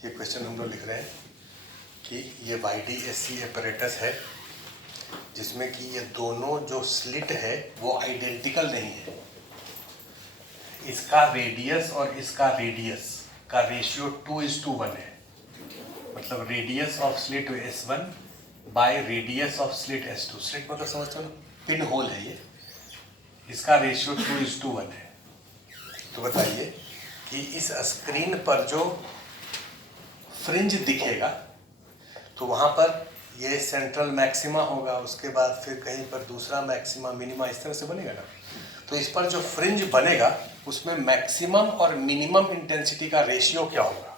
ये क्वेश्चन हम लोग लिख रहे हैं कि ये YDSC apparatus है जिसमें कि ये दोनों जो स्लिट है वो आइडेंटिकल नहीं है। इसका रेडियस और इसका रेडियस का रेशियो 2:1 है। मतलब radius of slit S1 by radius of slit S2। Slit मतलब समझते हो, पिन होल है ये, इसका रेशियो 2:1 है। तो बताइए कि इस स्क्रीन पर जो फ्रिंज दिखेगा तो वहां पर ये सेंट्रल मैक्सिमा होगा, उसके बाद फिर कहीं पर दूसरा मैक्सिमा मिनिमा, इस तरह से बनेगा ना। तो इस पर जो फ्रिंज बनेगा उसमें मैक्सिमम और मिनिमम इंटेंसिटी का रेशियो क्या होगा?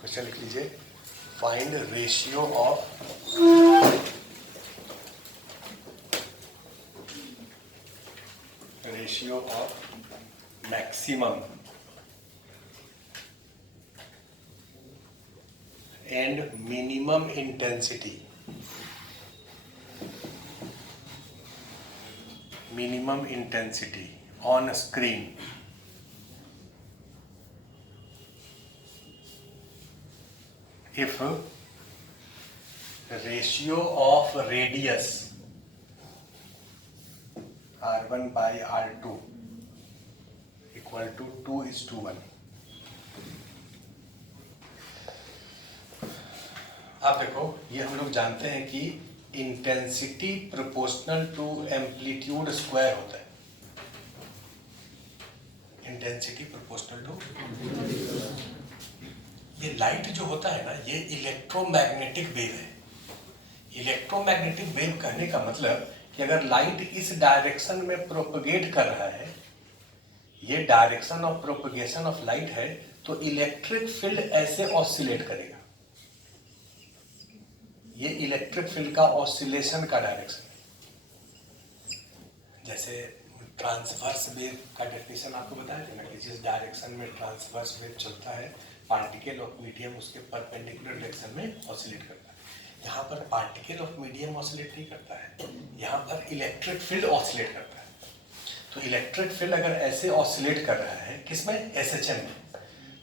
क्वेश्चन लिख लीजिए, find ratio of maximum and minimum intensity on screen if ratio of radius R1 by R2 equal to 2:1। आप देखो, ये हम लोग जानते हैं कि intensity proportional to amplitude square होता है। इंटेंसिटी प्रोपोर्शनल टू, ये लाइट जो होता है ना, ये इलेक्ट्रोमैग्नेटिक वेव है। इलेक्ट्रोमैग्नेटिक वेव कहने का मतलब कि अगर लाइट इस डायरेक्शन में प्रोपगेट कर रहा है, ये direction of propagation of light है, तो इलेक्ट्रिक फील्ड ऐसे ऑसिलेट करेगा। ये इलेक्ट्रिक फील्ड का ऑसिलेशन का डायरेक्शन है। जैसे ट्रांसवर्स वेव का डेफिनेशन आपको बताया था ना कि जिस डायरेक्शन में ट्रांसवर्स वेव चलता है, पार्टिकल ऑफ मीडियम उसके परपेंडिकुलर डायरेक्शन में ऑसिलेट करता है। यहाँ पर पार्टिकल ऑफ मीडियम ऑसिलेट नहीं करता है, यहाँ पर इलेक्ट्रिक फील्ड ऑसिलेट करता है। तो इलेक्ट्रिक फील्ड अगर ऐसे ऑसिलेट कर रहा है, किसमें? SHM में,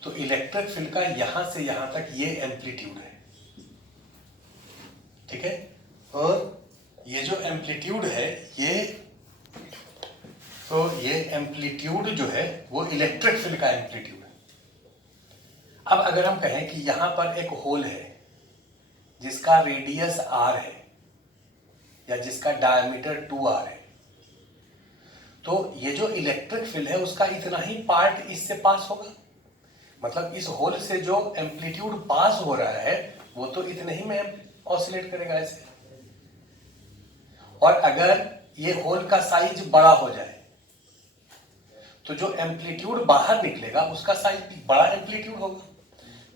तो इलेक्ट्रिक फील्ड का यहाँ से यहाँ तक ये एम्पलीट्यूड है, ठीक है। और ये जो एम्पलीट्यूड है, ये एम्पलीट्यूड जो है वो इलेक्ट्रिक फील्ड का एम्पलीट्यूड है। अब अगर हम कहें कि यहां पर एक होल है जिसका रेडियस R है या जिसका डायमीटर 2R है, तो ये जो इलेक्ट्रिक फील्ड है उसका इतना ही पार्ट इससे पास होगा। मतलब इस होल से जो एम्पलीट्यूड पास हो रहा है वो तो इतने ही में ऑसिलेट करेगा ऐसे। और अगर ये होल का साइज बड़ा हो जाए तो जो एम्पलीट्यूड बाहर निकलेगा उसका साइज बड़ा एम्पलीट्यूड होगा।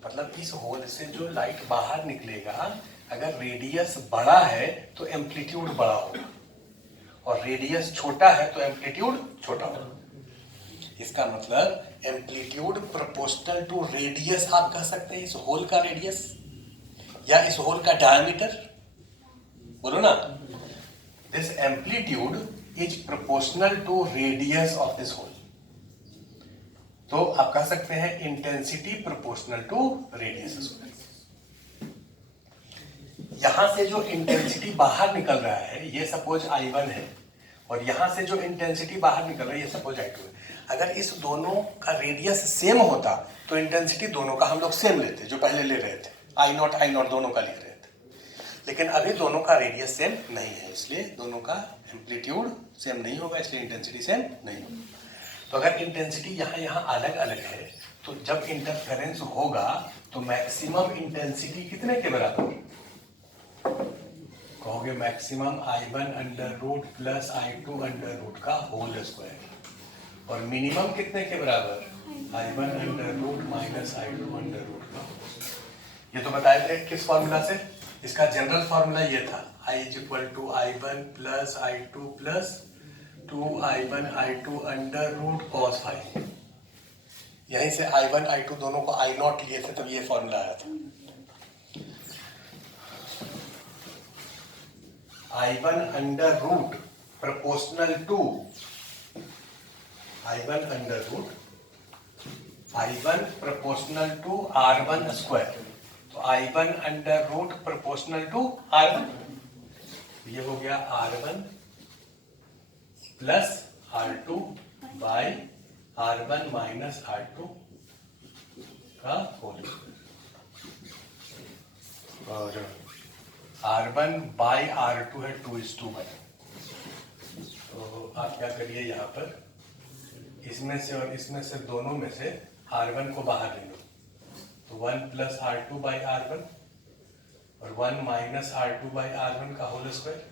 मतलब इस होल से जो लाइट बाहर निकलेगा, अगर रेडियस बड़ा है तो एम्पलीट्यूड बड़ा होगा, और रेडियस छोटा है तो एम्पलीट्यूड छोटा होगा। इसका मतलब एम्पलीट्यूड प्रोपोर्शनल टू रेडियस आप कह सकते हैं, इस होल का रेडियस या इस होल का डायमीटर, बोलो ना। This amplitude is proportional to radius of this hole. तो आप कह सकते हैं intensity proportional to radius square. यहां से जो इंटेंसिटी बाहर निकल रहा है ये सपोज I1 है, और यहां से जो इंटेंसिटी बाहर निकल रहा है ये सपोज I2 है। अगर इस दोनों का रेडियस सेम होता तो इंटेंसिटी दोनों का हम लोग सेम लेते, जो पहले ले रहे थे, I0 दोनों का लिख रहे थे। लेकिन अभी दोनों का रेडियस सेम नहीं है, इसलिए दोनों का एम्पलीट्यूड सेम नहीं होगा, इसलिए इंटेंसिटी सेम नहीं होगी। तो अगर इंटेंसिटी यहाँ अलग अलग है तो जब इंटरफेरेंस होगा तो मैक्सिमम इंटेंसिटी कितने के बराबर? कहोगे मैक्सिमम I1 प्लस I2 का होल स्क्वायर, और मिनिमम कितने के बराबर? I1 माइनस I2 का। ये तो बताए थे किस फॉर्मूला से? इसका जनरल फॉर्मूला ये था, I is equal to I1 plus I2 plus 2I1 I2 under root cos phi. यहीं से I1 I2 दोनों को I0 लिए थे, तब ये फॉर्मूला आया था। I1 under root proportional to I1 under root I1 proportional to R1 square, तो I1 under root proportional to R1, ये हो गया R1 plus R2 by R1 minus R2 का होल, और R1 बाई R2 है 2:1। तो आप क्या करिए, यहाँ पर इसमें से और इसमें से दोनों में से R1 को बाहर ले लो, तो 1 प्लस R2 बाई R1 और 1 माइनस R2 बाई R1 का होल स्क्वायर।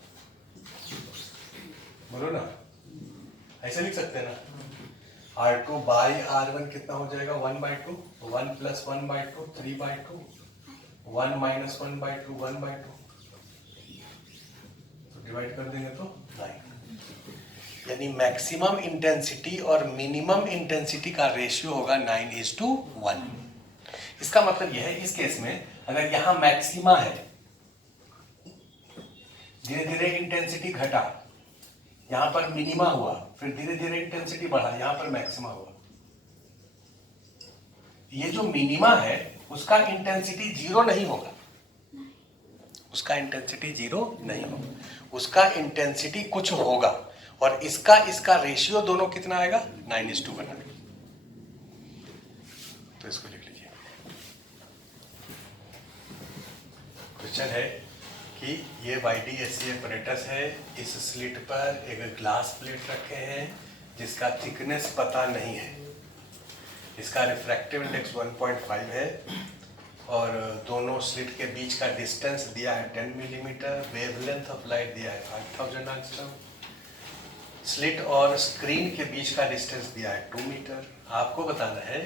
बोलो ना, ऐसे लिख सकते हैं ना। R2 बाई R1 कितना हो जाएगा 1/2, 1 प्लस 1/2 3/2, 1 माइनस 1/2 1/2, तो डिवाइड कर देंगे तो 9। यानी मैक्सिमम इंटेंसिटी और मिनिमम इंटेंसिटी का रेशियो होगा 9:1। इसका मतलब यह है, इस केस में अगर यहां मैक्सिमा है, धीरे धीरे इंटेंसिटी घटा, यहां पर मिनिमा हुआ, फिर धीरे धीरे इंटेंसिटी बढ़ा, यहां पर मैक्सिमा हुआ। ये जो मिनिमा है उसका इंटेंसिटी 0 नहीं होगा, उसका इंटेंसिटी 0 नहीं होगा, उसका इंटेंसिटी कुछ होगा, और इसका रेशियो दोनों कितना आएगा 9:1 आएगा। तो इसको लिख लीजिए। क्वेश्चन है कि ये YDSC apparatus है, इस स्लिट पर एक ग्लास प्लेट रखे हैं जिसका थिकनेस पता नहीं है, इसका रिफ्रैक्टिव इंडेक्स 1.5 है, और दोनों स्लिट के बीच का डिस्टेंस दिया है 10 मिलीमीटर, वेवलेंथ ऑफ लाइट दिया है 5000 एंगस्ट्रॉम, स्लिट और स्क्रीन के बीच का डिस्टेंस दिया है 2 मीटर। आपको बताना है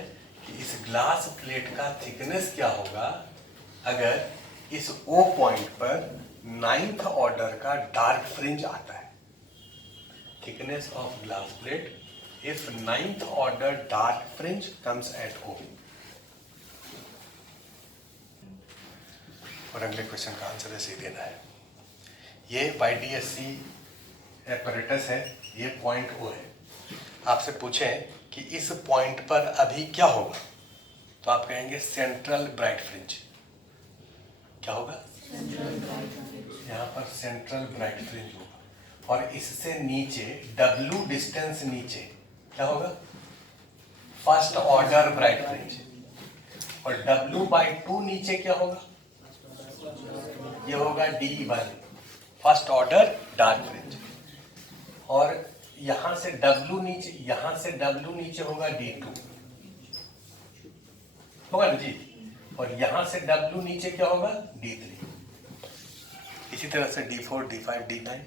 कि इस ग्लास प्लेट का थिकनेस क्या होगा अगर इस O पॉइंट पर 9th ऑर्डर का डार्क फ्रिंज आता है। Thickness of glass plate if 9th order dark fringe comes at O। और अगले क्वेश्चन का आंसर ऐसे ही देना है। ये YDSC apparatus है, ये पॉइंट O है। आपसे पूछें कि इस पॉइंट पर अभी क्या होगा, तो आप कहेंगे सेंट्रल ब्राइट फ्रिंज। क्या होगा? यहाँ पर सेंट्रल ब्राइट फ्रिंज होगा, और इससे नीचे W डिस्टेंस नीचे क्या होगा? First order bright fringe. और W/2 नीचे क्या होगा? ये होगा D1 first order dark fringe. और यहां से W नीचे, यहां से W नीचे होगा D2, होगा ना जी, और यहां से W नीचे क्या होगा? D3। इसी तरह से D4 D5 D9।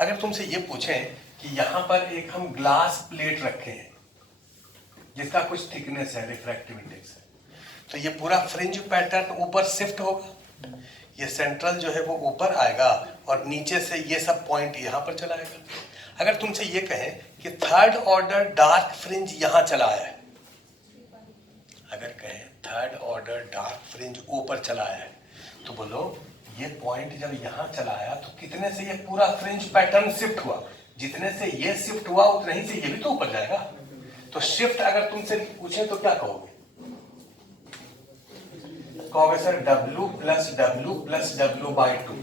अगर तुमसे ये पूछें कि यहां पर एक हम ग्लास प्लेट रखे हैं जिसका कुछ थिकनेस है, रिफ्रैक्टिव इंडेक्स है, तो ये पूरा फ्रिंज पैटर्न ऊपर शिफ्ट होगा, ये सेंट्रल जो है वो ऊपर आएगा, और नीचे से ये सब पॉइंट यहां पर चला आएगा। अगर तुमसे ये कहें कि थर्ड ऑर्डर डार्क फ्रिंज यहां चला आया है, अगर कहें थर्ड ऑर्डर डार्क फ्रिंज ऊपर चला आया है, तो बोलो ये पॉइंट जब यहां चला आया तो कितने से ये पूरा फ्रिंज पैटर्न शिफ्ट हुआ? जितने से ये शिफ्ट हुआ उतने ही से ये भी तो ऊपर जाएगा। तो शिफ्ट अगर तुमसे पूछे तो क्या कहोगे? कहोगे sir W plus W plus W/2,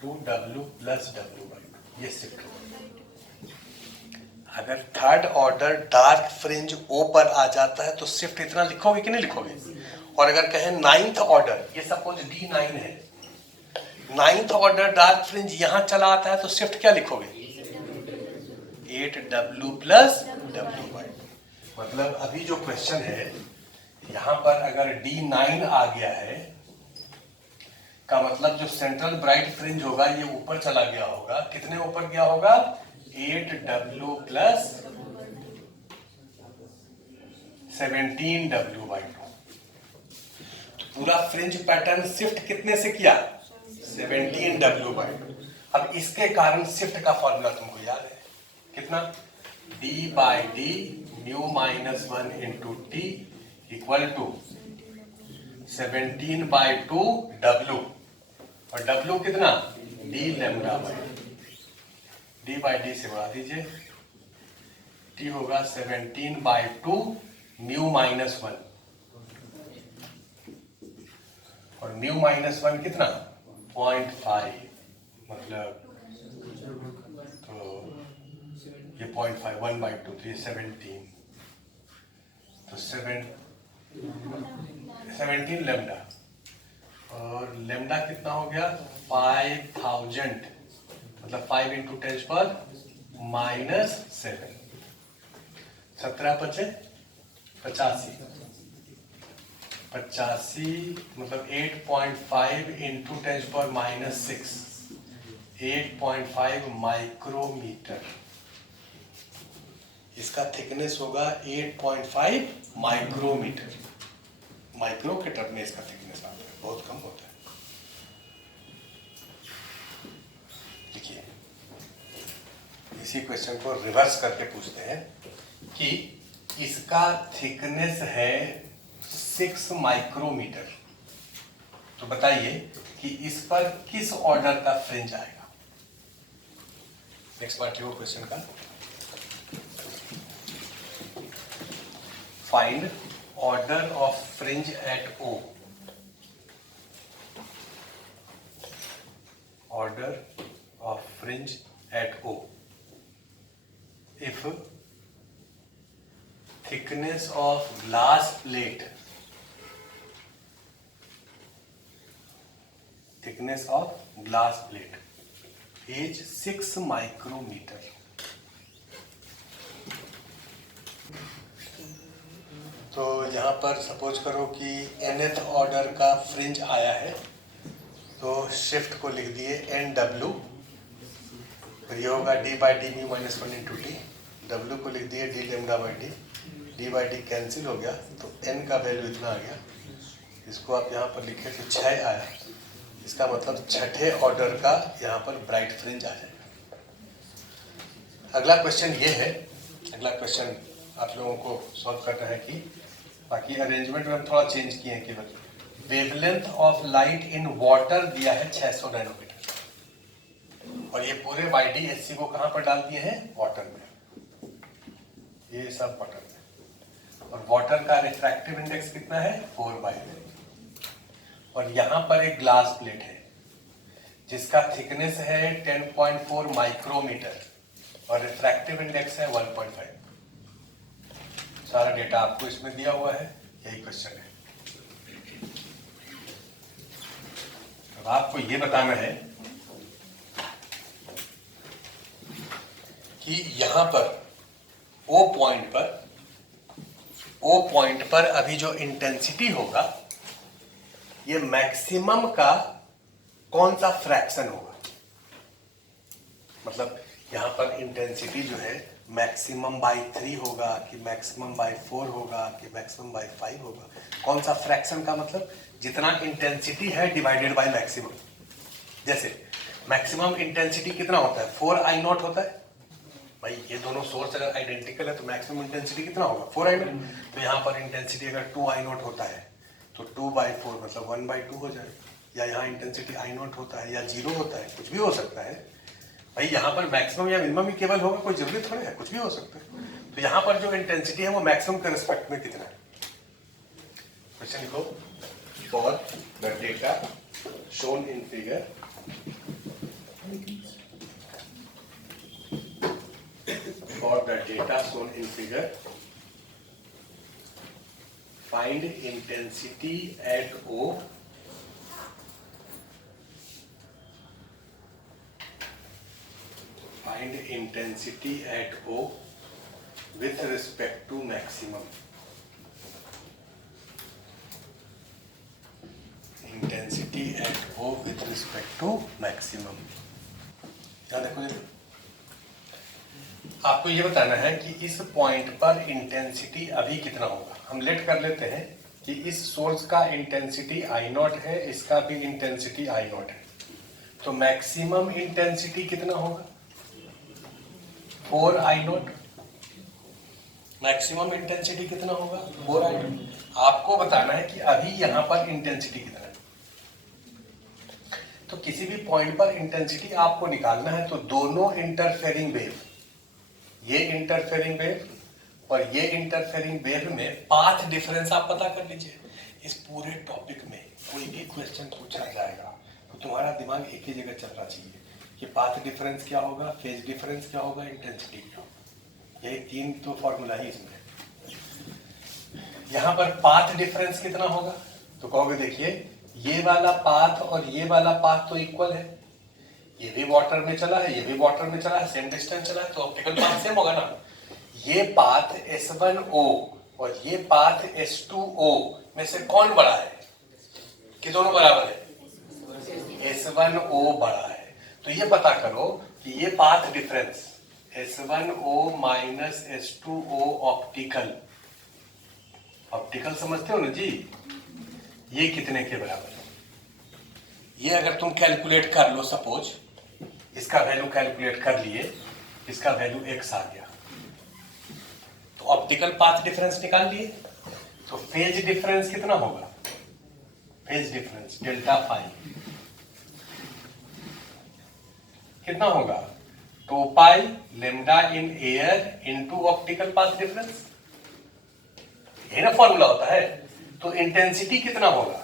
2W plus W/2, ये शिफ्ट होगा। अगर third order dark fringe O पर आ जाता है तो शिफ्ट इतना लिखोगे कि नहीं लिखोगे? और अगर कहें 9th ऑर्डर, ये सपोज D9 है, 9th ऑर्डर डार्क फ्रिंज यहां चला आता है तो शिफ्ट क्या लिखोगे? 8W plus W/2। मतलब अभी जो क्वेश्चन है यहां पर अगर D9 आ गया है का मतलब जो सेंट्रल ब्राइट फ्रिंज होगा ये ऊपर चला गया होगा। कितने ऊपर गया होगा? 8W plus 17W/2। पूरा फ्रिंज पैटर्न शिफ्ट कितने से किया? 17W/2। अब इसके कारण शिफ्ट का फॉर्मूला तुमको याद है कितना? D/D μ-1 into T equal to 17/2W, और W कितना? D λ/D। D/D से बढ़ा दीजिए, टी होगा 17/2 म्यू माइनस 1, और म्यू माइनस 1 कितना 0.5, मतलब तो ये 0.5 1/2 तो ये 17, तो 17 लेमडा, और लेमडा कितना हो गया 5000, मतलब 5 इंटू 10⁻⁻7, 17 पचे 85, मतलब 8.5 इंटू 10⁻⁻6, 8.5 माइक्रोमीटर। इसका थिकनेस होगा 8.5 माइक्रोमीटर। माइक्रो के टर्म में इसका थिकनेस आता है, बहुत कम होता है। देखिए इसी क्वेश्चन को रिवर्स करके पूछते हैं कि इसका थिकनेस है 6 माइक्रोमीटर, तो बताइए कि इस पर किस ऑर्डर का फ्रिंज आएगा। नेक्स्ट पार्ट है वो क्वेश्चन का, find order of fringe at O, order of fringe at O if thickness of glass plate is 6 micrometer. तो यहाँ पर सपोज करो कि nth ऑर्डर का फ्रिंज आया है, तो शिफ्ट को लिख दिए NW, फिर ये होगा d/d mu minus 1 into T, W को लिख दिए d λ/d, d/d कैंसिल हो गया, तो n का वैल्यू इतना आ गया। इसको आप यहाँ पर लिखे तो 6 आया, इसका मतलब छठे ऑर्डर का यहाँ पर ब्राइट फ्रिंज आ जाएगा। अगला क्वेश्चन ये है, अगला क्वेश्चन आप लोगों को सॉल्व करना है कि बाकी अरेंजमेंट में हम थोड़ा चेंज किए हैं केवल। Wavelength of light in water दिया है 600 नैनोमीटर, और ये पूरे YDSC को कहाँ पर डाल दिए हैं वाटर में, ये सब वाटर में, और वाटर का रिफ्रैक्टिव इंडेक्स कितना है 4/3, और यहाँ पर एक ग्लास प्लेट है जिसका थिकनेस है 10.4 माइक्रोमीटर और रिफ्रैक्टिव इंडेक्स है 1.5। सारा डेटा आपको इसमें दिया हुआ है, यही क्वेश्चन है। अब आपको ये बताना है कि यहां पर O पॉइंट पर अभी जो इंटेंसिटी होगा ये मैक्सिमम का कौन सा फ्रैक्शन होगा, मतलब यहां पर इंटेंसिटी जो है मैक्सिमम बाय 3 होगा कि मैक्सिमम बाय 4 होगा कि मैक्सिमम बाय 5 होगा, कौन सा फ्रैक्शन का मतलब जितना इंटेंसिटी है डिवाइडेड बाय मैक्सिमम। जैसे मैक्सिमम इंटेंसिटी कितना होता है 4I0 होता है, भाई ये दोनों सोर्स अगर आइडेंटिकल है तो मैक्सिमम इंटेंसिटी कितना होगा 4I0, तो यहाँ पर इंटेंसिटी अगर 2I0 होता है तो 2/4 मतलब 1/2 हो जाएगा, या यहाँ इंटेंसिटी I0 होता है या 0 होता है, कुछ भी हो सकता है भाई। यहाँ पर मैक्सिमम या मिनिमम ही केवल होगा, कोई जरूरी थोड़ा है, कुछ भी हो सकता है। तो यहाँ पर जो इंटेंसिटी है वो मैक्सिमम के रिस्पेक्ट में कितना है। क्वेश्चन लिखो, for the data shown in figure find intensity at O with respect to maximum. Intensity at O with respect to maximum. ध्यान देखो, आपको ये बताना है कि इस पॉइंट पर इंटेंसिटी अभी कितना होगा। हम लेट कर लेते हैं कि इस सोर्स का इंटेंसिटी I0 है, इसका भी इंटेंसिटी I0 है, तो मैक्सिमम इंटेंसिटी कितना होगा 4I0। मैक्सिमम इंटेंसिटी कितना होगा 4I0। आपको बताना है कि अभी यहां पर इंटेंसिटी कितना है। तो किसी भी पॉइंट पर इंटेंसिटी आपको निकालना है तो दोनों इंटरफेरिंग वेव ये इंटरफेरिंग वेव और ये इंटरफेरिंग वेव में पाथ डिफरेंस आप पता कर लीजिए। इस पूरे टॉपिक में कोई भी क्वेश्चन पूछा जाएगा तो तुम्हारा दिमाग एक ही जगह चलना चाहिए कि पाथ डिफरेंस क्या होगा, फेज डिफरेंस क्या होगा, इंटेंसिटी क्या होगा। यही तीन तो फॉर्मूला ही इसमें। यहां पर पाथ डिफरेंस कितना होगा तो कहोगे देखिए ये वाला पाथ और ये वाला पाथ तो इक्वल है, ये भी वाटर में चला है, ये भी वाटर में चला है, सेम डिस्टेंस चला है, तो ऑप्टिकल पाथ सेम होगा ना। ये पाथ S1O और ये पाथ S2O में से कौन बड़ा है कि दोनों बराबर है? S1O बड़ा है। तो ये पता करो कि ये path difference S1O minus S2O optical, optical समझते हो ना जी, ये कितने के बराबर है? ये अगर तुम कैलकुलेट कर लो, सपोज इसका वैल्यू कैलकुलेट कर लिए, इसका वैल्यू x आ गया, तो ऑप्टिकल पाथ डिफरेंस निकाल लिए। तो फेज डिफरेंस कितना होगा? फेज डिफरेंस डेल्टा फाई कितना होगा? 2 pi lambda in air into optical path difference, ये ना फॉर्मूला होता है। तो इंटेंसिटी कितना होगा?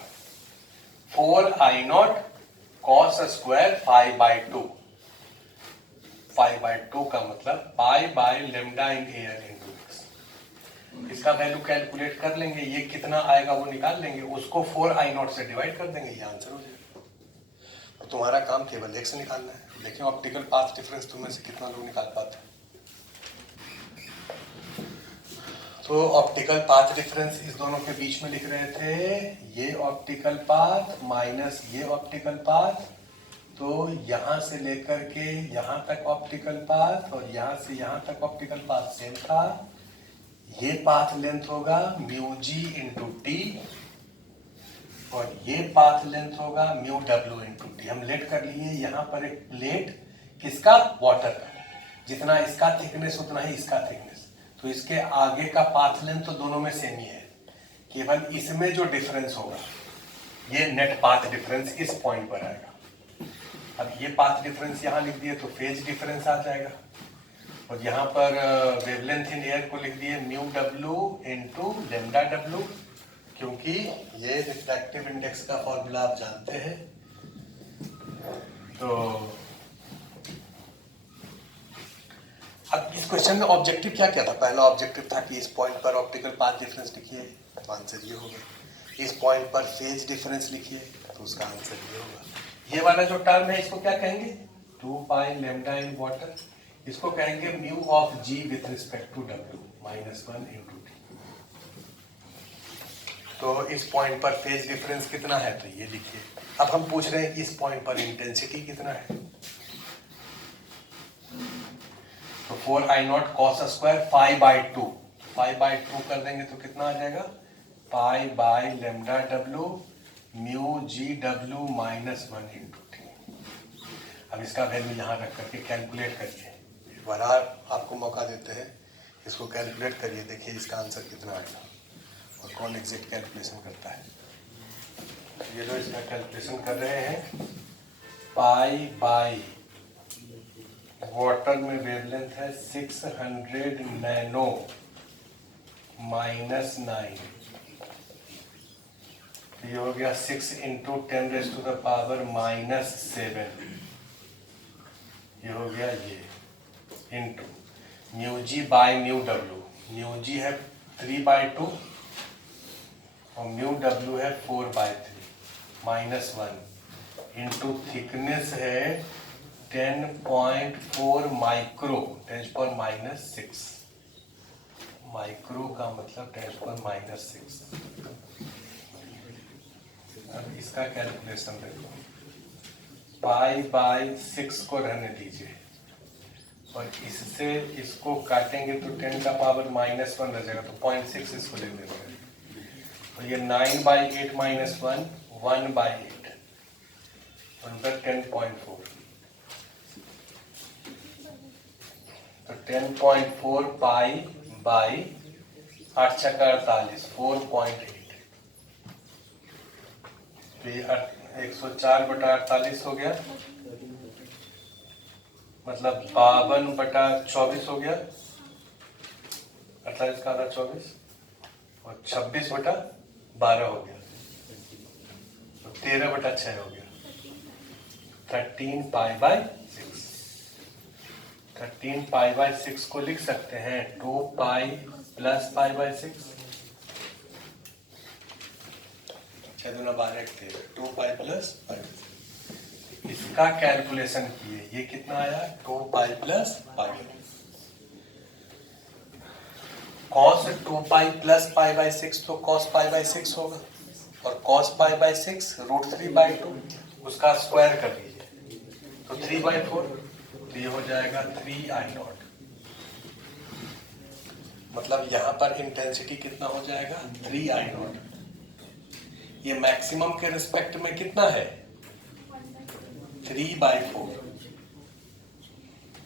4I0 cos square phi by 2, phi by 2 का मतलब pi by lambda in air into x. इसका वैल्यू कैलकुलेट कर लेंगे, ये कितना आएगा वो निकाल लेंगे, उसको 4I0 से डिवाइड कर देंगे, ये आंसर हो जाएगा। तो तुम्हारा काम केवल एक्स निकालना है। देखिए ऑप्टिकल पाथ डिफरेंस तुम्हें से कितना लोग निकाल पाते हैं। तो ऑप्टिकल पाथ डिफरेंस इस दोनों के बीच में लिख रहे थे, ये ऑप्टिकल पाथ माइनस ये ऑप्टिकल पाथ, तो यहां से लेकर के यहां तक ऑप्टिकल पाथ और यहां से यहां तक ऑप्टिकल पाथ सेम था। ये पाथ लेंथ होगा म्यू जी इंटू टी और ये पाथ लेंथ होगा म्यू डब्ल्यू इंटू टी। हम लेट कर लिए यहां पर एक प्लेट, किसका? वाटर का। जितना इसका थिकनेस उतना ही इसका थिकनेस, तो इसके आगे का पाथ लेंथ तो दोनों में सेम ही है, केवल इसमें जो डिफरेंस होगा ये नेट पाथ डिफरेंस इस पॉइंट पर आएगा। अब ये पाथ डिफरेंस यहां लिख दिए तो फेज डिफरेंस आ जाएगा, और यहां पर वेवलेंथ इन एयर को लिख दिए mu W into lambda W, क्योंकि ये रिफ्रैक्टिव इंडेक्स का फॉर्मूला आप जानते हैं। तो अब इस क्वेश्चन में ऑब्जेक्टिव क्या क्या था? पहला ऑब्जेक्टिव था कि इस पॉइंट पर ऑप्टिकल पाथ डिफरेंस लिखिए, तो आंसर ये होगा। इस पॉइंट पर फेज डिफरेंस लिखिए, तो उसका आंसर ये होगा। ये वाला जो टर्म है इसको क्या कहेंगे? 2 पाई लेमडा इन वाटर, इसको कहेंगे mu of g with respect to डब्ल्यू माइनस 1 इंटू टी। तो इस पॉइंट पर फेज डिफरेंस कितना है? तो ये लिखिए। अब हम पूछ रहे हैं कि इस पॉइंट पर इंटेंसिटी कितना है, तो 4I0 cos square phi by 2, phi by 2 कर देंगे तो कितना आ जाएगा? Pi by lambda W mu G W minus 1 into T. अब इसका वैल्यू यहाँ रख करके कैलकुलेट करिए, एक बार आपको मौका देते हैं, इसको कैलकुलेट करिए, देखिए इसका आंसर कितना आएगा और कौन एग्जैक्ट कैलकुलेशन करता है। ये जो इसका कैलकुलेशन कर रहे हैं, पाई बाई वाटर में वेवलेंथ है 600 नैनो माइनस 9, ये हो गया 6 into 10 raise to the power minus 7, ये हो गया ये into mu g by mu डब्ल्यू। म्यू जी है 3/2 और म्यू डब्ल्यू है 4/3 माइनस 1 इंटू थिकनेस है 10.4 माइक्रो, 10⁻⁻6 माइक्रो का मतलब 10⁻⁻6। अब इसका कैलकुलेशन देखो, पाई बाई 6 को रहने दीजिए और इससे इसको काटेंगे तो 10 का पावर -1 रह जाएगा, तो 0.6 इसको ले लेंगे, और ये 9/8 माइनस 1 1/8 अंदर 10.4, तो 10.4 पाई बाई 8 छक्का 48 4.8, तो ये 104/48 हो गया, मतलब 52/24 हो गया, मतलब इसका आधा 24 और 26/12 हो गया, तो 13/6 हो गया, 13π/6। 13π/6 को लिख सकते हैं 2π + π/6। 6 दूना 12 13, 2π + π/6। इसका कैलकुलेशन किए, ये कितना आया 2π + π/6। cos 2π + π/6 तो cos π/6 होगा, और cos π/6 √3/2, उसका स्क्वायर कर लीजिए तो 3/4, तो ये हो जाएगा 3I0। मतलब यहां पर इंटेंसिटी कितना हो जाएगा 3I0। ये मैक्सिमम के रिस्पेक्ट में कितना है 3/4।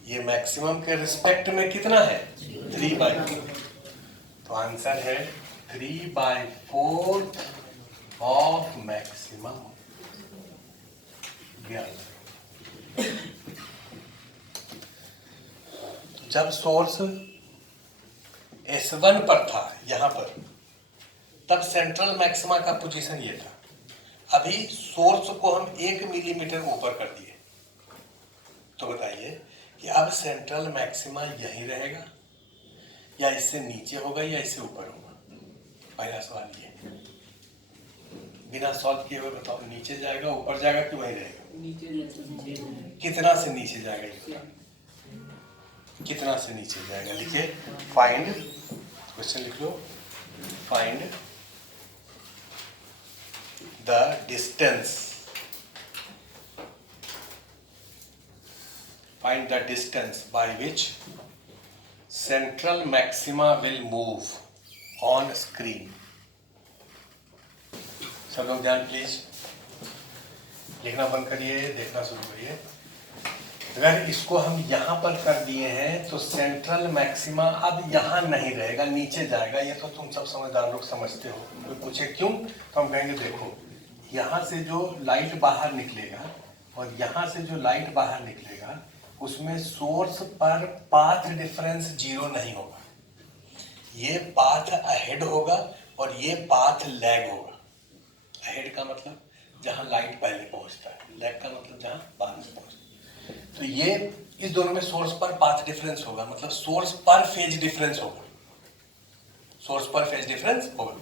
ये मैक्सिमम के रिस्पेक्ट में कितना है 3/4। तो आंसर है 3/4 ऑफ मैक्सिमम। जब सोर्स S1 पर था यहां पर, तब सेंट्रल मैक्सिमा का पोजीशन ये था। अभी सोर्स को हम 1 मिलीमीटर ऊपर कर दिए, तो बताइए कि अब सेंट्रल मैक्सिमा यहीं रहेगा या इससे नीचे होगा या इससे ऊपर होगा। पहला सवाल ये, बिना सॉल्व किए हुए बताओ, नीचे जाएगा ऊपर जाएगा कि वहीं रहेगा? नीचे। कितना से नीचे जाएगा? कितना से नीचे जाएगा? लिखिए फाइंड, क्वेश्चन लिख लो, find the distance, find the distance by which central maxima will move on screen। सब लोग ध्यान प्लीज, लिखना बंद करिए, देखना शुरू करिए। अगर इसको हम यहां पर कर दिए हैं तो सेंट्रल मैक्सिमा अब यहां नहीं रहेगा, नीचे जाएगा। ये तो तुम सब समझदार लोग समझते हो। कोई पूछे क्यों, तो हम कहेंगे देखो, यहां से जो लाइट बाहर निकलेगा और यहां से जो लाइट बाहर निकलेगा, उसमें सोर्स पर पाथ डिफरेंस 0 नहीं होगा। ये पाथ अहेड होगा और ये पाथ लैग होगा। अहेड का मतलब जहां लाइट पहले पहुंचता है, लैग का मतलब जहां बाद में पहुंचता है। तो ये इस दोनों में सोर्स पर पाथ डिफरेंस होगा, मतलब सोर्स पर फेज डिफरेंस होगा। सोर्स पर फेज डिफरेंस होगा।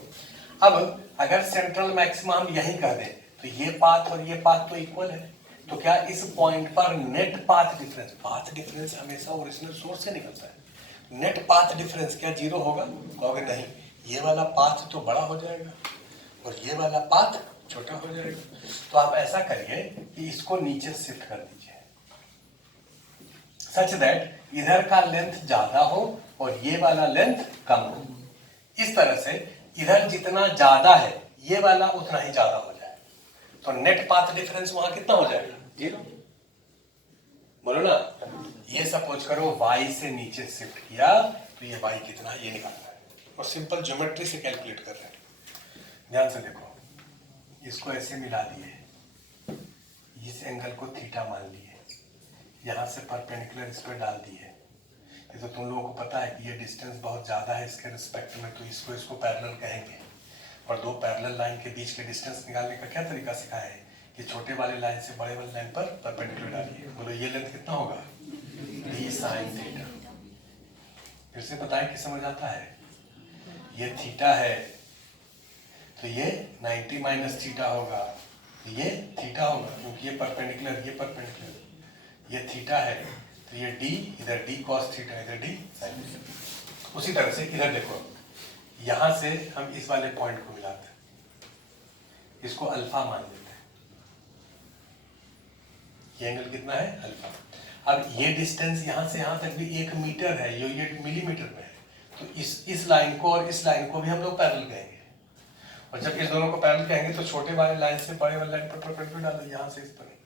अब अगर सेंट्रल मैक्सिमा हम यही कर दें तो ये पाथ और ये पाथ तो इक्वल है, तो क्या इस पॉइंट पर net path difference, path difference हमेशा ओरिजिनल सोर्स से निकलता है, नेट पाथ डिफरेंस क्या 0 होगा? कहोगे नहीं, ये वाला पाथ तो बड़ा हो जाएगा और ये वाला पाथ छोटा हो जाएगा। तो आप ऐसा करिए कि इसको नीचे शिफ्ट कर दीजिए सच दैट इधर का लेंथ ज्यादा हो और ये वाला लेंथ कम हो। इस तरह से इधर जितना ज्यादा है ये वाला उतना ही ज्यादा हो जाए, तो नेट पाथ डिफरेंस वहां कितना हो जाएगा 0। बोलो ना, ये सपोज करो y से नीचे शिफ्ट किया तो ये y कितना है ये निकालना है, और सिंपल ज्योमेट्री से कैलकुलेट कर रहे हैं। ध्यान से देखो, इसको ऐसे मिला दिए, इस एंगल को थीटा मान लिए, यहां से परपेंडिकुलर इस पर डाल दिए। ये तो तुम लोगों को पता है कि ये डिस्टेंस बहुत ज्यादा है इसके रिस्पेक्ट में, तो इसको पैरेलल कहेंगे। और दो पैरेलल लाइन के बीच के डिस्टेंस निकालने का क्या तरीका सिखाया है कि छोटे वाले लाइन से बड़े वाले लाइन पर परपेंडिकुलर डालिए। बोलो ये लेंथ कितना होगा d sin थीटा। फिर से बताएं कि समझ आता है, ये थीटा है तो ये 90 माइनस थीटा होगा, ये थीटा होगा क्योंकि ये परपेंडिकुलर, ये परपेंडिकुलर, ये थीटा है तो ये d, इधर d cos थीटा, इधर d sin थीटा। उसी तरह से इधर देखो, यहां से हम इस वाले पॉइंट को मिलाते हैं, इसको अल्फा मान लेते हैं, ये एंगल कितना है अल्फा। अब ये डिस्टेंस यहां से यहां तक भी 1 मीटर है, ये मिलीमीटर में है, तो इस लाइन को और इस लाइन को भी हम लोग पैरेलल कहेंगे। और जब इस दोनों को पैरेलल कहेंगे तो छोटे वाले लाइन से बड़े वाले लाइन पर परपेंडिकुलर डाल दो, यहां से इस पर।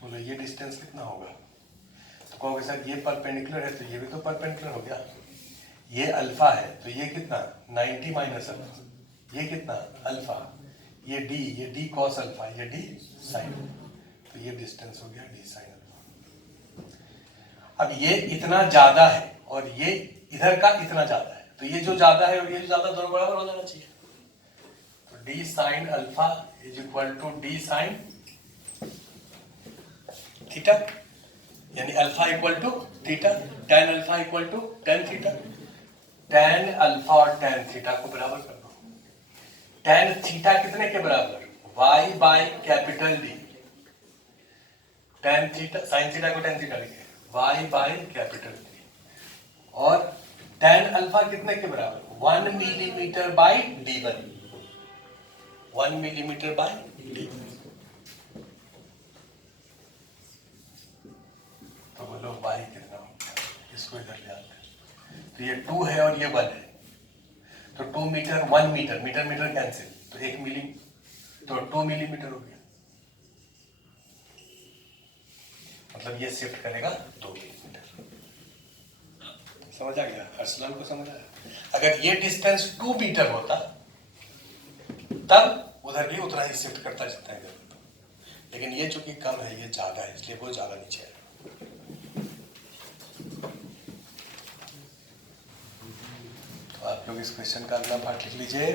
बोलो ये डिस्टेंस कितना होगा, तो कहोगे सर ये परपेंडिकुलर है तो ये भी तो परपेंडिकुलर हो गया। ये अल्फा है तो ये कितना 90 माइनस अल्फा, ये कितना अल्फा, ये d cos अल्फा, ये d sin, तो ये डिस्टेंस हो गया d sin अल्फा। अब ये इतना ज्यादा है और ये इधर का इतना ज्यादा है, तो ये जो ज्यादा है और ये जो ज्यादा, दोनों बराबर हो जाना चाहिए। तो d sine alpha is equal to d sine theta, यानी alpha equal to theta, tan alpha equal to tan theta. Tan alpha और टेन थीटा को बराबर कर दो। टेन थीटा कितने के बराबर? y by capital D. Tan theta, sine theta को टेन थीटा लिखे, y बाई कैपिटल डी। और टेन अल्फा कितने के बराबर? 1 millimetre by d1, 1 millimetre by d1। तो बोलो y कितना होगा? इसको इधर ले आते हैं, तो ये 2 है और ये 1 है, तो 2 metre 1 metre, metre metre cancel, तो 1 मिली, तो 2 मिलीमीटर हो गया। मतलब ये शिफ्ट करेगा 2 मिलीमीटर। समझ आ गया? अर्सलान को समझ आया? अगर ये डिस्टेंस 2 मीटर होता तब उधर भी उतना ही शिफ्ट करता जितना इधर होता, लेकिन ये चूंकि कम है, ये ज्यादा है, इसलिए वो ज्यादा नीचे है। तो आप लोग इस क्वेश्चन का अगला पार्ट लिख लीजिए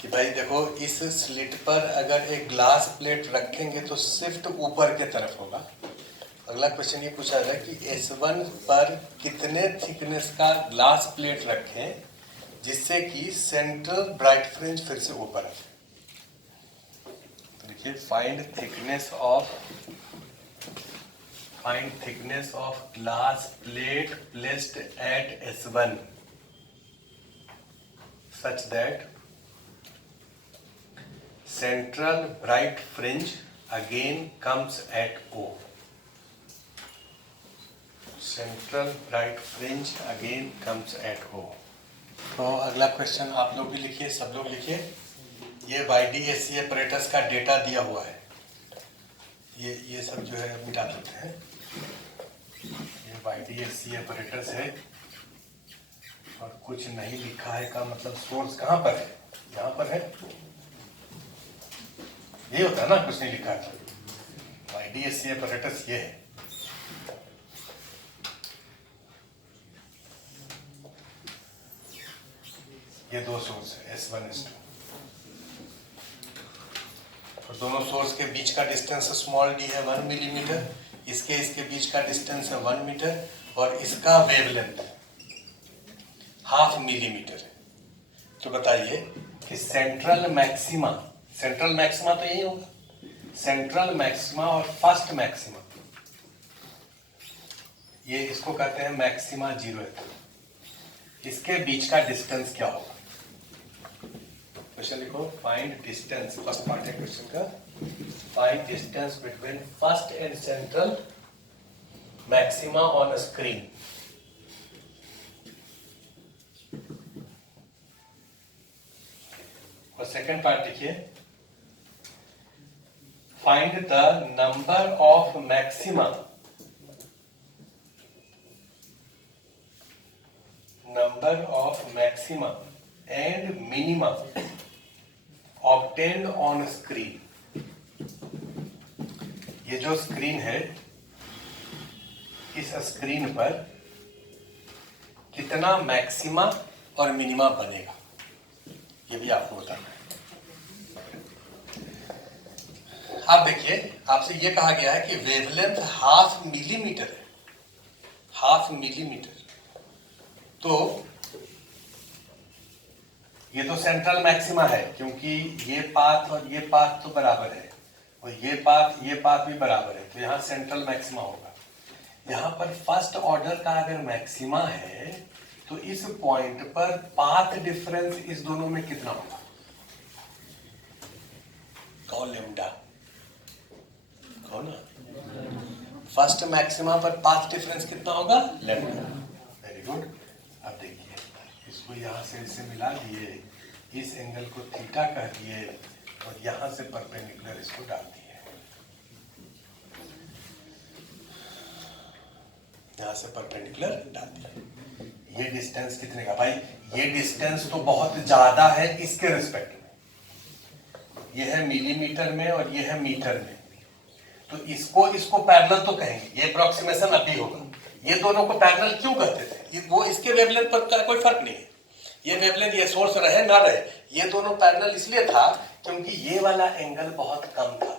कि भाई देखो, इस स्लिट पर अगर एक ग्लास प्लेट रखेंगे तो शिफ्ट ऊपर के तरफ होगा। अगला क्वेश्चन ये पूछा जाए कि S1 पर कितने थिकनेस का ग्लास प्लेट रखें जिससे कि सेंट्रल ब्राइट फ्रिंज फिर से ऊपर आए। तो देखिए, find thickness of glass plate placed at S1 such that central bright fringe again comes at O. Central bright fringe again comes at O. तो अगला क्वेश्चन आप लोग भी लिखिए, सब लोग लिखिए। ये YDAC apparatus का डेटा दिया हुआ है, ये सब जो है मिटा देते हैं। ये YDAC apparatus है और कुछ नहीं लिखा है का मतलब सोर्स कहाँ पर है? यहाँ पर है। ये होता है ना, कुछ नहीं लिखा है। YDAC apparatus ये है। ये दो सोर्स है, S1 S2, और दोनों सोर्स के बीच का डिस्टेंस स्मॉल d है 1 मिलीमीटर, इसके बीच का डिस्टेंस है 1 मीटर, और इसका वेवलेंथ 0.5 मिलीमीटर है। तो बताइए कि सेंट्रल मैक्सिमा तो यही होगा, सेंट्रल मैक्सिमा और फर्स्ट मैक्सिमा, ये इसको कहते हैं मैक्सिमा 0, इसके बीच का डिस्टेंस क्या होगा? क्वेश्चन लिखो, फाइंड डिस्टेंस, फर्स्ट पार्ट है क्वेश्चन का, find distance between first and central maxima on a screen. और सेकेंड पार्ट लिखिए, find the number of maxima and minima obtained on screen. ये जो स्क्रीन है, इस स्क्रीन पर कितना मैक्सिमा और मिनिमा बनेगा, ये भी आपको बताना है। आप देखिए, आपसे ये कहा गया है कि वेवलेंथ 0.5 मिलीमीटर है, 0.5 मिलीमीटर। तो ये तो सेंट्रल मैक्सिमा है, क्योंकि ये पाथ और ये पाथ तो बराबर है, और ये पाथ भी बराबर है, तो यहाँ सेंट्रल मैक्सिमा होगा। यहाँ पर फर्स्ट ऑर्डर का अगर मैक्सिमा है तो इस पॉइंट पर पाथ डिफरेंस इस दोनों में कितना होगा? कौन लेमडा? कौन ना? फर्स्ट मैक्सिमा पर पाथ डिफरेंस कितना होगा? लेमडा। Very good. अब देखिए, इसको यहाँ से इसे मिला दिए, इस एंगल को थीटा कह दिए, और यहाँ से परपेंडिकुलर इसको डाल दिए। यहाँ से परपेंडिकुलर डाल दिए। ये डिस्टेंस कितने का? भाई ये डिस्टेंस तो बहुत ज्यादा है इसके रिस्पेक्ट में। ये है मिलीमीटर में और ये है मीटर में, तो इसको पैरेलल तो कहेंगे, ये अप्रोक्सीमेशन अभी होगा। ये दोनों को पैरेलल क्यों कहते थे? वो इसके वेवलेंथ पर कोई फर्क नहीं है, ये वेवलेंथ ये सोर्स रहे ना रहे, ये दोनों पैरेलल इसलिए था क्योंकि ये वाला एंगल बहुत कम था।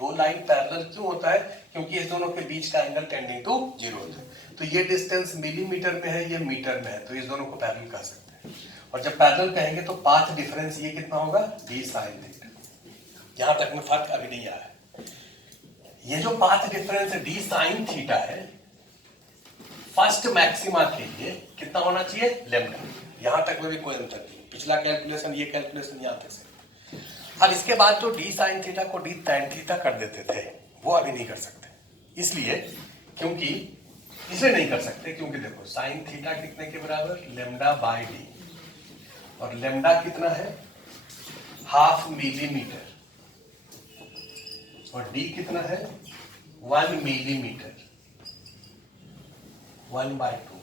दो लाइन पैरेलल क्यों होता है? क्योंकि इस दोनों के बीच का एंगल टेंडिंग टू जीरो होता है। तो ये डिस्टेंस मिलीमीटर में है, ये मीटर में है, तो इस दोनों को पैरेलल कह सकते हैं। और जब पैरेलल कहेंगे तो पाथ डिफरेंस ये कितना होगा? d sin theta. यहां तक में फर्क अभी नहीं आया है। ये जो path difference d sin theta है, फर्स्ट मैक्सिमा के लिए कितना होना चाहिए? लैम्डा। यहां तक में भी कोई अंतर नहीं, पिछला कैलकुलेशन ये कैलकुलेशन यहां तक से। अब इसके बाद जो d sin थीटा को d tan थीटा कर देते थे, वो अभी नहीं कर सकते। इसलिए इसलिए नहीं कर सकते क्योंकि देखो sin थीटा कितने के बराबर? लैम्डा बाय डी, और लैम्डा कितना है? हाफ मिलीमीटर, और d कितना है? 1 मिलीमीटर, 1/2।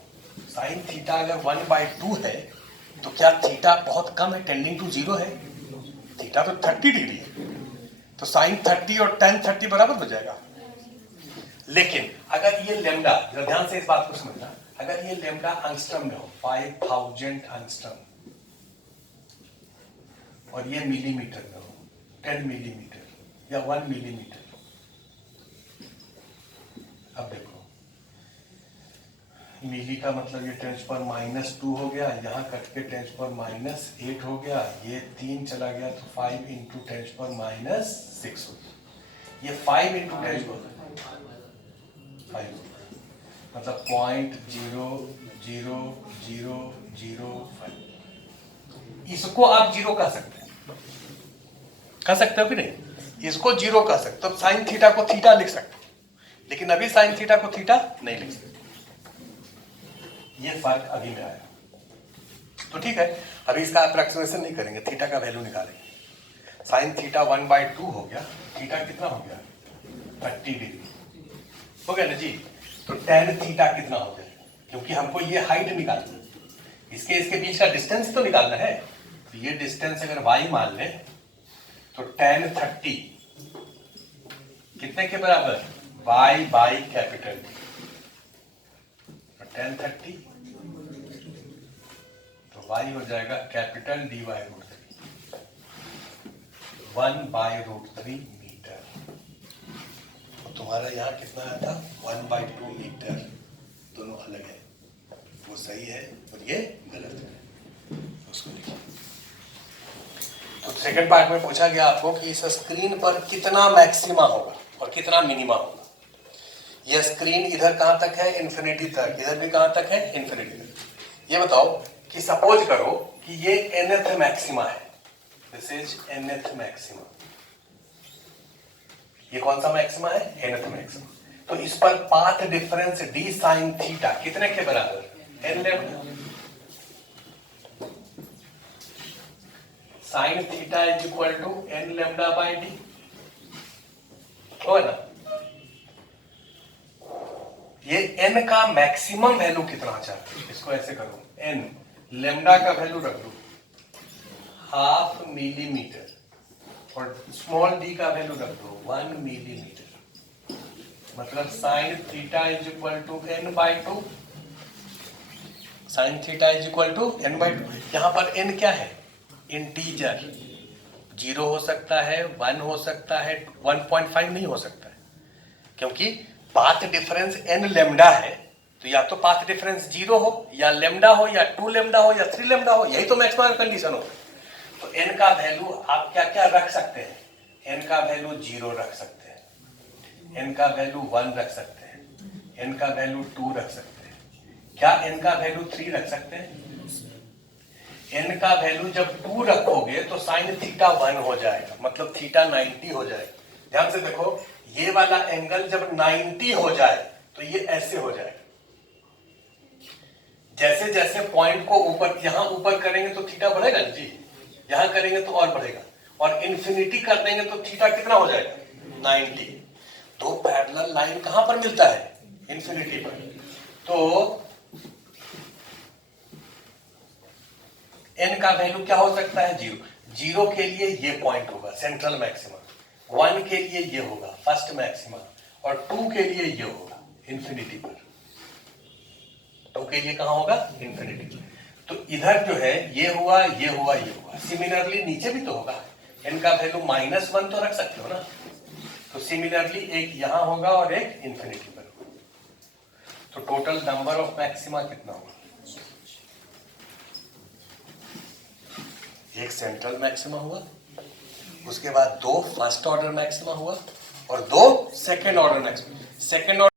साइन थीटा अगर 1/2 है तो क्या थीटा बहुत कम है, टेंडिंग टू जीरो है? थीटा तो 30 डिग्री है, तो साइन 30 और tan 30 बराबर हो जाएगा। लेकिन अगर ये लैम्डा, ध्यान से इस बात को समझना, अगर ये लैम्डा एंगस्ट्रम में हो, 5000 एंगस्ट्रम, और ये मिलीमीटर में हो, 10 मिलीमीटर या 1 मिलीमीटर। अब देखो मिली का मतलब ये 10⁻² हो गया, यहाँ कट के 10⁻8 हो गया, ये 3 चला गया तो 5 इंटू 10⁻6 हो गया। ये 5 इंटू 10 5 मतलब 0.00005। इसको आप जीरो कह सकते हैं, कह सकते हो कि नहीं? इसको जीरो कह सकते, तो साइन थीटा को थीटा लिख सकते, लेकिन अभी साइन थीटा को थीटा नहीं लिख सकते। ये फर्क अभी में आया, तो ठीक है, अभी इसका अप्रॉक्सीमेशन नहीं करेंगे, थीटा का वैल्यू निकालेंगे। साइन थीटा 1/2 हो गया, थीटा कितना हो गया? 30 डिग्री हो गया ना जी। तो tan थीटा कितना हो जाएगा? क्योंकि हमको ये हाइट निकालनी है, इसके बीच का डिस्टेंस तो निकालना है। तो ये डिस्टेंस अगर y मान ले तो tan 30 कितने के बराबर? y by capital D। tan 30 तो y हो जाएगा कैपिटल D बाई √3, 1/√3 मीटर। तो तुम्हारा यहाँ कितना आया था? 1/2 मीटर। दोनों अलग है, वो सही है और ये गलत है, उसको लिखिए। तो सेकंड पार्ट में पूछा गया आपको कि इस स्क्रीन पर कितना मैक्सिमा होगा और कितना मिनिमा होगा। यह स्क्रीन इधर कहां तक है? इंफिनिटी तक। इधर भी कहां तक है? इंफिनिटी तक। ये बताओ कि सपोज करो कि ये nth मैक्सिमा है, दिस इज nth मैक्सिमा। ये कौन सा मैक्सिमा है? nth maxima. तो इस पर path difference d sin theta कितने के बराबर? n lambda. Sine theta is equal to n lambda by d, हो ना? ये n का मैक्सिमम वैल्यू कितना चाहते हैं? इसको ऐसे करो, n लैम्डा का वैल्यू रख दो हाफ मिलीमीटर, और स्मॉल d का वैल्यू रख दो 1 मिलीमीटर। मतलब sine theta is equal to n/2। Sine theta is equal to n/2। यहां पर n क्या है? इंटीजर, 0 हो सकता है, 1 हो सकता है, 1.5 नहीं हो सकता है, क्योंकि पाथ डिफरेंस n लैम्डा है। तो या तो पाथ डिफरेंस 0 हो, या लैम्डा हो, या 2 लैम्डा हो, या 3 लैम्डा हो, यही तो मैक्सिमम कंडीशन हो। तो n का वैल्यू आप क्या क्या रख सकते हैं? n का वैल्यू 0 रख सकते हैं, n का वैल्यू 1 रख सकते हैं, n का वैल्यू 2 रख सकते हैं। क्या n का वैल्यू 3 रख सकते हैं? n का वैल्यू जब 2 रखोगे तो साइन थीटा 1 हो जाएगा, मतलब थीटा 90 हो जाएगा। ध्यान से देखो, ये वाला एंगल जब 90 हो जाए तो ये ऐसे हो जाएगा। जैसे जैसे पॉइंट को ऊपर, यहां ऊपर करेंगे तो थीटा बढ़ेगा ना जी, यहां करेंगे तो और बढ़ेगा, और इंफिनिटी कर देंगे तो थीटा कितना हो जाएगा? 90। दो पैरेलल लाइन कहां पर मिलता है? इंफिनिटी पर। तो n का वैल्यू क्या हो सकता है? 0। 0 के लिए ये पॉइंट होगा सेंट्रल मैक्सिमा, 1 के लिए ये होगा फर्स्ट मैक्सिमा, और 2 के लिए ये होगा इंफिनिटी पर। टू के लिए कहां होगा, इन्फिनिटी। तो इधर जो है ये हुआ, ये हुआ, ये हुआ। सिमिलरली नीचे भी तो होगा, n का वैल्यू -1 तो रख सकते हो ना। तो सिमिलरली एक यहां होगा और एक इन्फिनिटी पर होगा। तो टोटल नंबर ऑफ मैक्सिमा कितना होगा? एक सेंट्रल मैक्सिमा हुआ, उसके बाद 2 फर्स्ट ऑर्डर मैक्सिमा हुआ और 2 सेकेंड ऑर्डर मैक्सिमा। सेकेंड